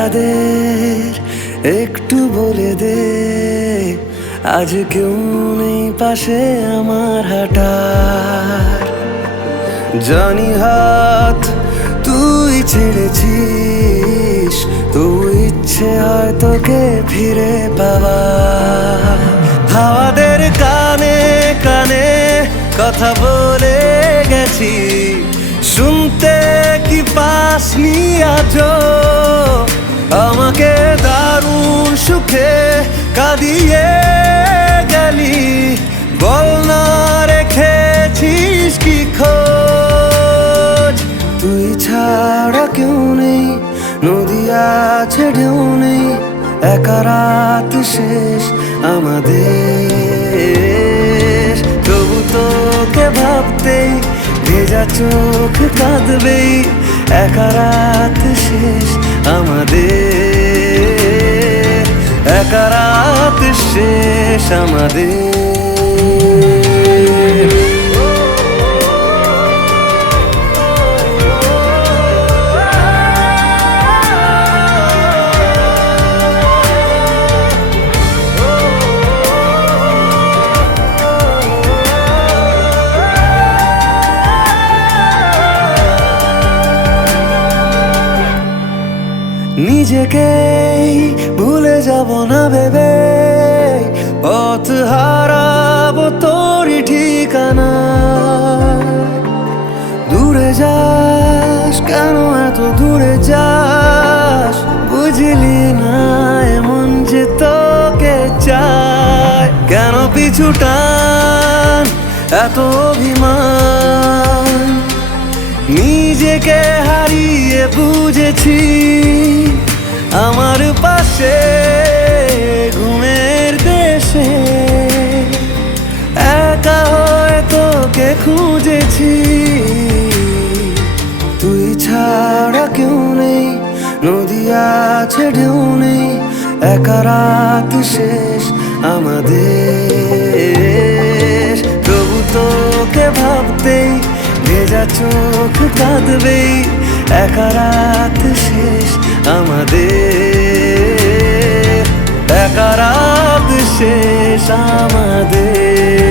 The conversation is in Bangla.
তারাদের একটু বলে দে, আজ কেউ নেই পাশে আমার হাঁটার। জানি হাত তুই ছেড়েছিস, তুই ইচ্ছে হয় তোকে ফিরে পাওয়া। হাওয়াদের কানে কানে কথা বলে গেছি, শুনতে কি পাসনি আজও? আমাকে দারুণ সুখে কাঁদিয়ে গেলি, বল না রেখেছিস কি খোঁজ? তুই ছাড়া কেউ নেই, নদী আছে ঢেউ নেই, একা রাত শেষ আমাদের। তবু তোকে ভাবতেই ভেজা চোখ কাঁদবেই, একা রাত শেষ আমাদের, একা রাত শেষ আমাদের। নিজেকেই ভুলে যাব না ভেবে, পথ হারাবো তোরই ঠিকানা। দূরে যাস কেন, এত দূরে যাস, বুঝলি না এমন যে তোকে চায়। কেন পিছু টান, এত অভিমান, নিজেকে হারিয়ে বুঝেছি আমার পাশে ঘুমের দেশে একা হয়ে তোকে খুঁজেছি। তুই ছাড়া কেউ নেই, নদী আছে ঢেউ নেই, একা রাত শেষ আমাদের। তবু তোকে ভাবতেই ভেজা চোখ কাঁদবেই, একা রাত শেষ আমাদের, একা রাত শেষ আমাদের।